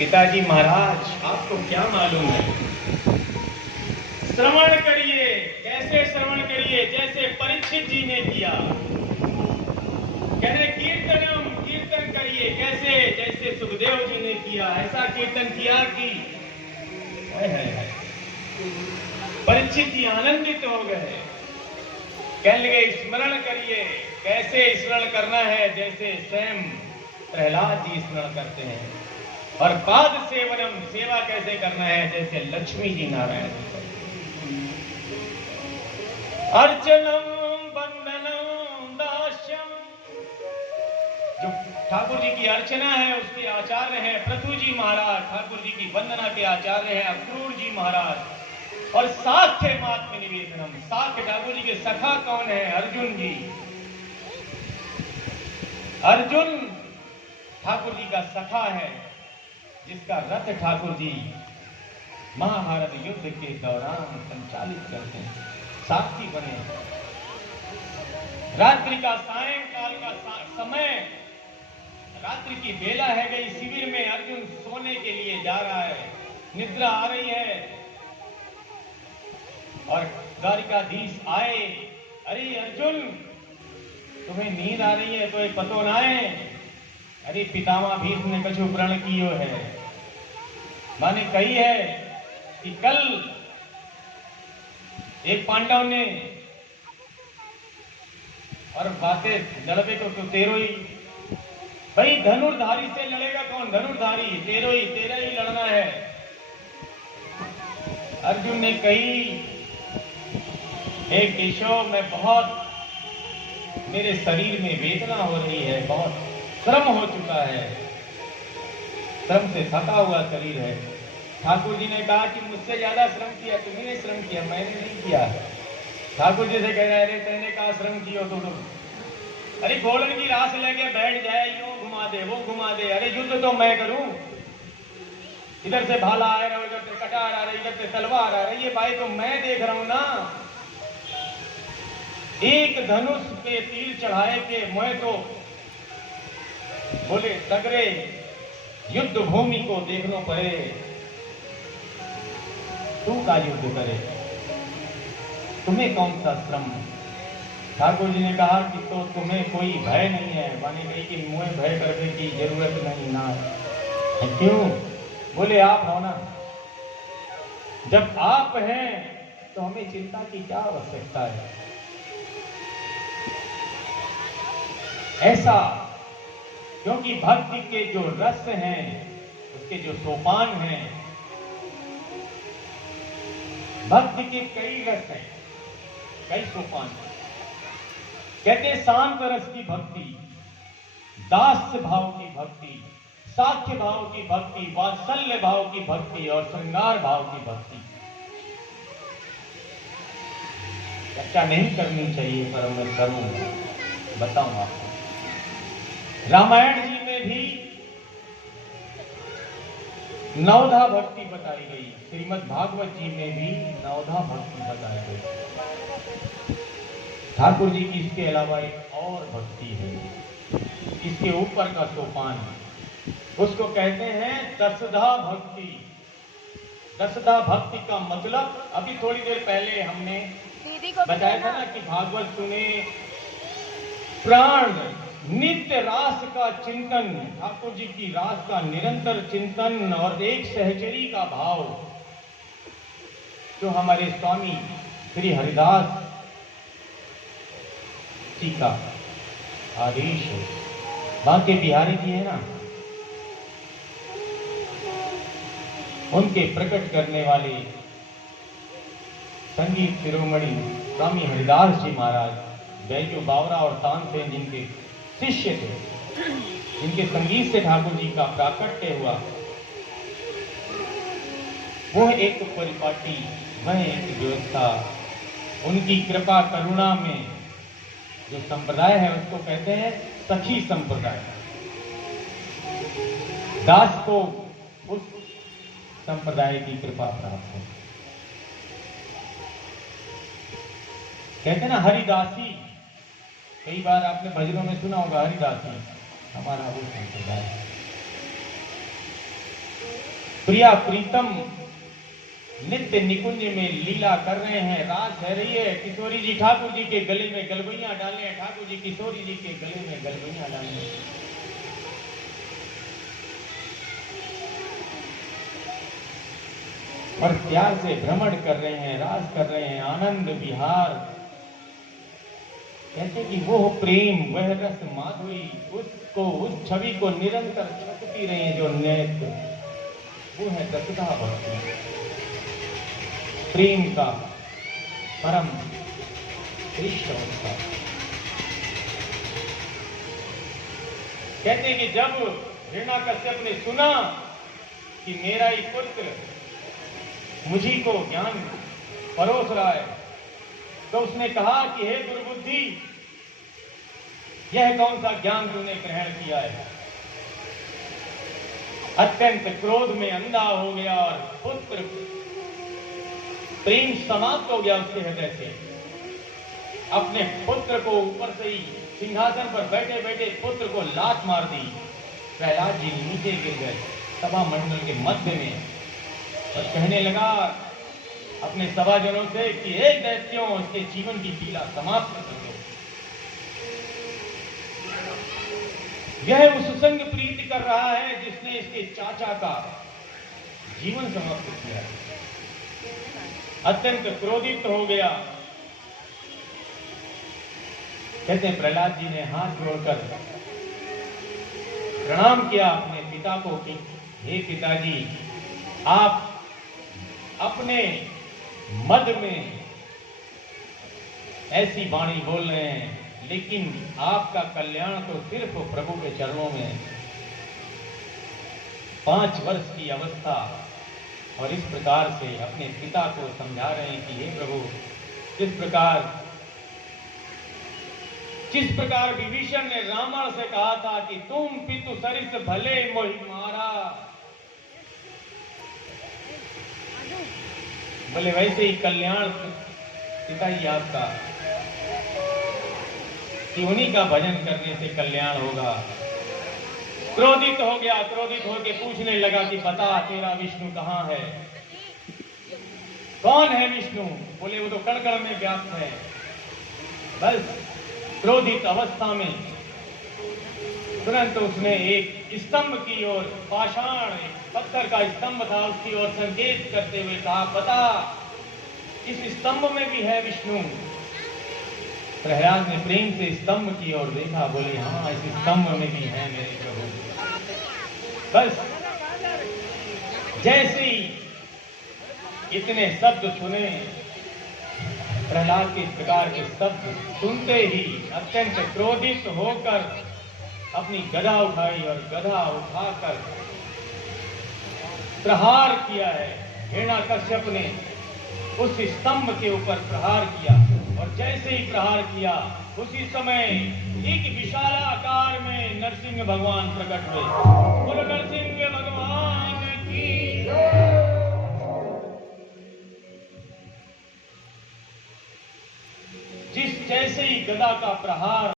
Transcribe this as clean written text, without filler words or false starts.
पिताजी महाराज, आपको क्या मालूम है? श्रवण करिए। कैसे श्रवण करिए? जैसे परीक्षित जी ने किया। कहने कीर्तन करिए। कैसे? जैसे सुखदेव जी ने किया। ऐसा कीर्तन किया कि परीक्षित जी आनंदित हो गए। कहने लगे स्मरण करिए। कैसे स्मरण करना है? जैसे स्वयं प्रहलाद जी स्मरण करते हैं। और पाद सेवनम, सेवा कैसे करना है? जैसे लक्ष्मी जी नारायण जी करते हैं। अर्चनम वंदनम दास्यम, जो ठाकुर जी की अर्चना है उसके आचार्य हैं पृथु जी महाराज। ठाकुर जी की वंदना के आचार्य हैं अक्रूर जी महाराज। और साख्य महात्म्य निवेदनम, साख्य ठाकुर जी के सखा कौन है? अर्जुन जी। अर्जुन ठाकुर जी का सखा है, जिसका रथ ठाकुर जी महाभारत युद्ध के दौरान संचालित करते हैं, साथी बने। रात्रि का सायंकाल का समय, रात्रि की बेला है गई। शिविर में अर्जुन सोने के लिए जा रहा है, निद्रा आ रही है। और द्वारिकाधीश आए, अरे अर्जुन तुम्हें नींद आ रही है तो एक पतो ना है? अरे पितामह भीष्म ने कछु प्रण कियो है। माने कही है कि कल एक पांडव ने, और बातें लड़बे तो तेरो ही भाई, धनुर्धारी से लड़ेगा कौन? धनुर्धारी तेरो ही, तेरा ही लड़ना है। अर्जुन ने कही, हे केशव मैं बहुत, मेरे शरीर में वेदना हो रही है, बहुत श्रम हो चुका है, श्रम से थका हुआ शरीर है। ठाकुर जी ने कहा कि मुझसे ज्यादा श्रम किया तुम्ही ने, श्रम किया मैंने नहीं किया। ठाकुर जी से कह रहे, अरे तेने कहा श्रम किया तो तुम, अरे घोड़न की रास लेके बैठ जाए, यूं घुमा दे वो घुमा दे। अरे युद्ध तो मैं करूं, इधर से भाला आ रहा है, इधर से कटार आ रहा है, इधर से तलवार आ रही है, ये भाई तो मैं देख रहा हूं ना। एक धनुष पे तीर चढ़ाए के मैं तो बोले सगरे युद्ध भूमि को देखना पड़े, तू का युद्ध करे, तुम्हें कौन सा श्रम? ठाकुर जी ने कहा कि तो तुम्हें कोई भय नहीं है, माने नहीं कि मुझे भय करने की जरूरत नहीं ना है। क्यों? बोले आप हो ना, जब आप हैं तो हमें चिंता की क्या आवश्यकता है? ऐसा क्योंकि भक्ति के जो रस हैं, उसके जो सोपान हैं, भक्ति के कई रस हैं, कई सोपान हैं। कहते शांत रस की भक्ति, दास्य भाव की भक्ति, साख्य भाव की भक्ति, वात्सल्य भाव की भक्ति और श्रृंगार भाव की भक्ति। चर्चा नहीं करनी चाहिए पर मैं करूंगा, बताऊंगा आपको। रामायण जी में भी नवधा भक्ति बताई गई, श्रीमद् भागवत जी में भी नवधा भक्ति बताई गई। ठाकुर जी की इसके अलावा एक और भक्ति है, इसके ऊपर का सोपान है, उसको कहते हैं दसधा भक्ति। दसधा भक्ति का मतलब अभी थोड़ी देर पहले हमने बताया था ना कि भागवत सुने प्राण नित्य रास का चिंतन, ठाकुर जी की रास का निरंतर चिंतन और एक सहचरी का भाव, जो हमारे स्वामी श्री हरिदास जी का आदेश है। बांके बिहारी जी है ना, उनके प्रकट करने वाले संगीत शिरोमणि स्वामी हरिदास जी महाराज, बैजू बावरा और तानसेन जिनके शिष्य थे, जिनके संगीत से ठाकुर जी का प्राकट्य हुआ, वह एक परिपाटी, वह एक व्यवस्था, उनकी कृपा करुणा में जो संप्रदाय है उसको कहते हैं सखी संप्रदाय। दास को उस संप्रदाय की कृपा प्राप्त है। कहते ना हरिदासी, कई बार आपने भजनों में सुना होगा हरिदासी, हमारा वो संप्रदाय है। प्रिया प्रीतम नित्य निकुंज में लीला कर रहे हैं, रास है रही है। किशोरी जी ठाकुर जी के गले में गलबैया डाले हैं, ठाकुर जी किशोरी जी के गले में गलबैया डाले हैं। और प्यार से भ्रमण कर रहे हैं, रास कर रहे हैं, आनंद विहार। कहते कि वो प्रेम, वह रस माधुरी, उसको, उस छवि को निरंतर छकती रहे हैं जो नेत्र, वो है दसदा भक्ति, प्रेम का परम श्रेष्ठ अवस्था। कहते कि जब हिरण्याकश्यप ने सुना कि मेरा ही पुत्र मुझी को ज्ञान परोस रहा है, तो उसने कहा कि हे दुर्बुद्धि, यह कौन सा ज्ञान तूने ग्रहण किया है। अत्यंत क्रोध में अंधा हो गया और पुत्र प्रेम समाप्त हो गया उसके हृदय से। अपने पुत्र को ऊपर से ही सिंहासन पर बैठे बैठे पुत्र को लात मार दी। प्रहलाद जी नीचे गिर गए सभा मंडल के मध्य में और कहने लगा अपने सभाजनों से कि हे दैत्यों, इसके जीवन की पीड़ा समाप्त कर दो। यह उस संग प्रीति कर रहा है जिसने इसके चाचा का जीवन समाप्त किया है। अत्यंत क्रोधित हो गया। कहते हैं प्रहलाद जी ने हाथ जोड़कर प्रणाम किया अपने पिता को कि हे पिताजी, आप अपने मद में ऐसी वाणी बोल रहे हैं, लेकिन आपका कल्याण तो सिर्फ प्रभु के चरणों में है। 5 वर्ष की अवस्था और इस प्रकार से अपने पिता को समझा रहे हैं कि हे प्रभु, जिस प्रकार विभीषण ने रावण से कहा था कि तुम पितु सरिस भले मोहि मारा, बोले वैसे ही कल्याण पिता ही आपका, कि उन्हीं का भजन करने से कल्याण होगा। क्रोधित हो गया, क्रोधित होकर पूछने लगा कि बता तेरा विष्णु कहाँ है, कौन है विष्णु। बोले वो तो कण कण में व्याप्त है। बस क्रोधित अवस्था में तुरंत उसने एक स्तंभ की ओर, पाषाण पत्थर का स्तंभ था, उसकी ओर संकेत करते हुए कहा, बता इस स्तंभ में भी है विष्णु। प्रहलाद ने प्रेम से स्तंभ की ओर देखा, बोले हाँ, इस स्तंभ में भी है मेरे प्रभु। बस जैसे ही इतने शब्द सुने, प्रहलाद के इस प्रकार के शब्द सुनते ही अत्यंत क्रोधित होकर अपनी गदा उठाई और गदा उठाकर प्रहार किया है। हिरण्याकश्यप ने उस स्तंभ के ऊपर प्रहार किया और जैसे ही प्रहार किया उसी समय एक विशालाकार में नरसिंह भगवान प्रकट हुए। बोलो नरसिंह भगवान की जय। जिस जैसे ही गदा का प्रहार